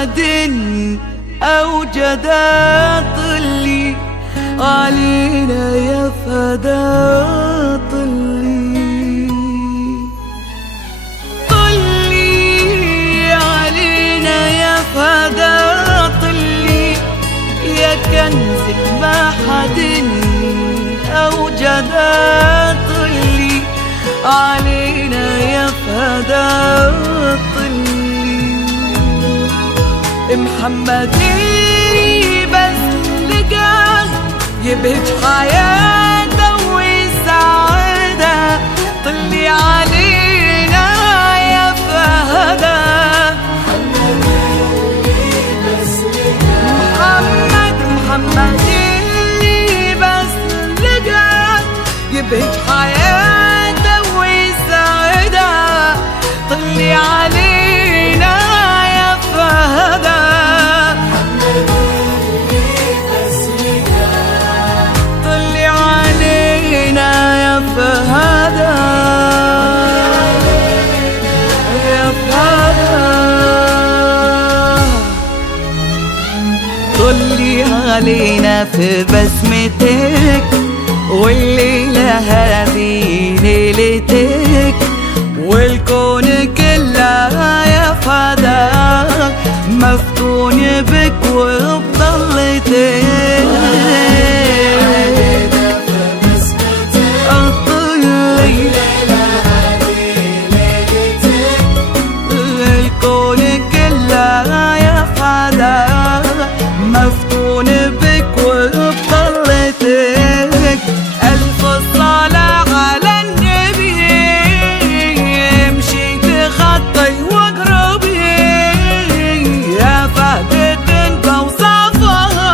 محمد أوجد طلي علينا يا فدا طلي، طلي علينا يا فدا طلي، يا كنز ما حد أوجد طلي علينا يا فدا طلي. محمد بس لقاه يبهج حياته ويسعدها، طلي علينا يا فهدا. محمد اللي بس لقاه يبهج حياته ويسعدها، طلي علينا يا فهدا. طلي علينا يا فهدا يا فهدا. طلي علينا في بسمتك، والليلة هذه ليلتك، والكون كله يا فدا مفتون بك وبضلتك. الكون كله يا فدا مفتون بك وبضلتك. ألف الصلاة على النبي، مشيت خطي واقربي يا فهدة بوصفها،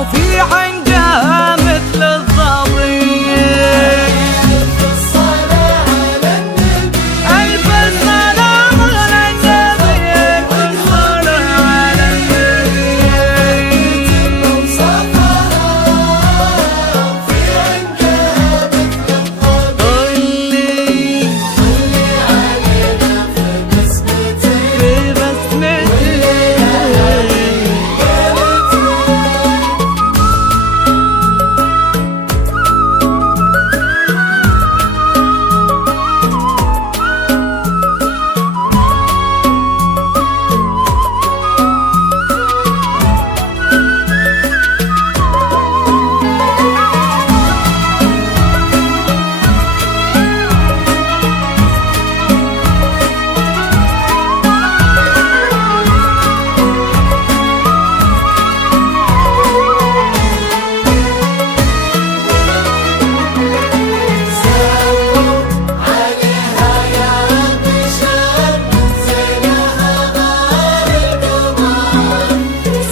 وفي عندها مثل الظبي. ألف الصلاة على النبي، ألف الصلاة على النبي، ألف الصلاة على النبي بوصفها، وفي عندها مثل الظبي. طلي علينا في بسمتك.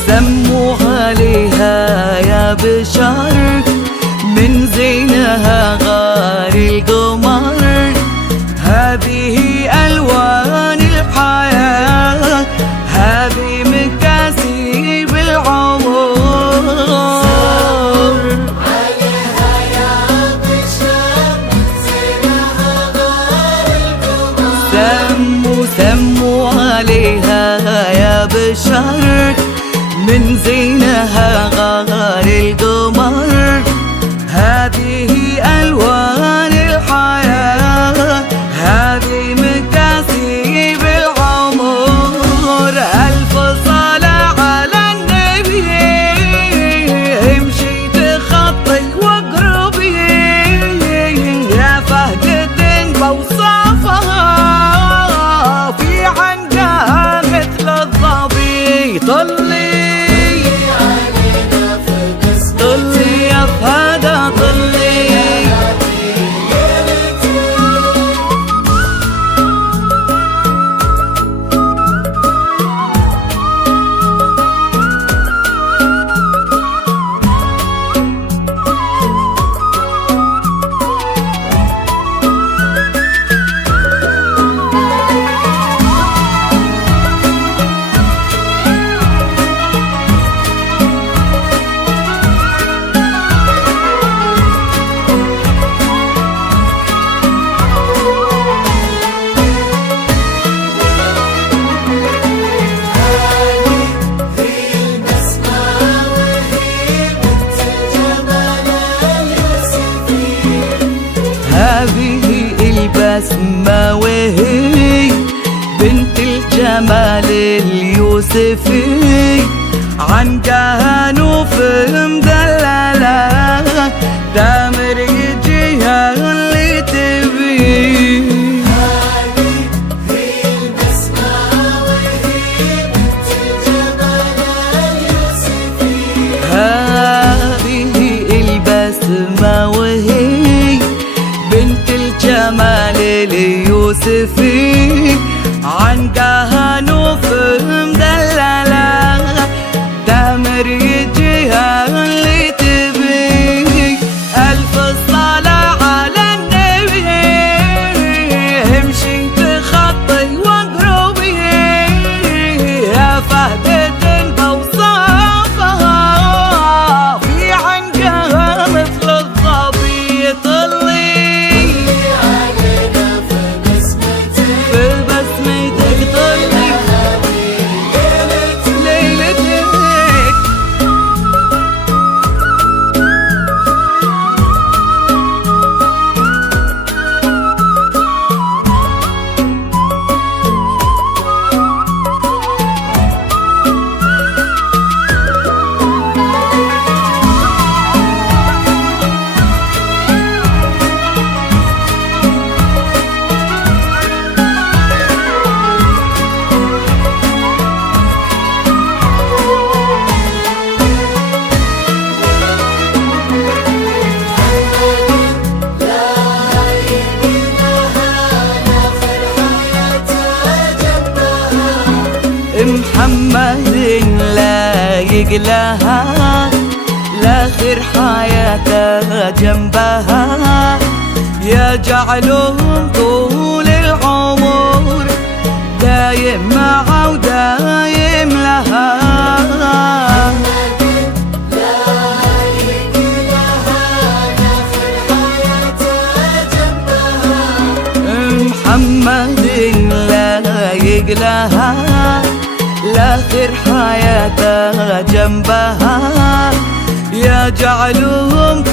سموا عليها يا بشر من زينها غار القمر، هذه ألوان الحياة، هذه مكاسب العمر. عليها يا بشر من زينها غار القمر، سموا عليها يا بشر من زينها غار القمر، هذه ألوان الحياة، هذه مكاسب العمر. ألف صلاة على النبي، مشيت خطي واقربي يا فهدة بوصفها، في عندها مثل الظبي. طلي علينا يوسفي عن كهنوف مدللة دامر يجيها اللي تبي. هذه هي البسمة وهي بنت الجمال اليوسفي. هذه البسمة وهي بنت الجمال اليوسفي عن كهنوف مدللة دامر يجيها اللي تبي. ألف الصلاة على النبي امشي تخطي واقربي يا فهدة بوصافها في عنقها مثل الظبي طلي علينا في بسمتك طلي ليلتك. محمد لا يقلها لاخر حياته جنبها يجعلهم طول العمر دايم معه ودايم لها. محمد لا يقلها لاخر حياته جنبها يجعلهم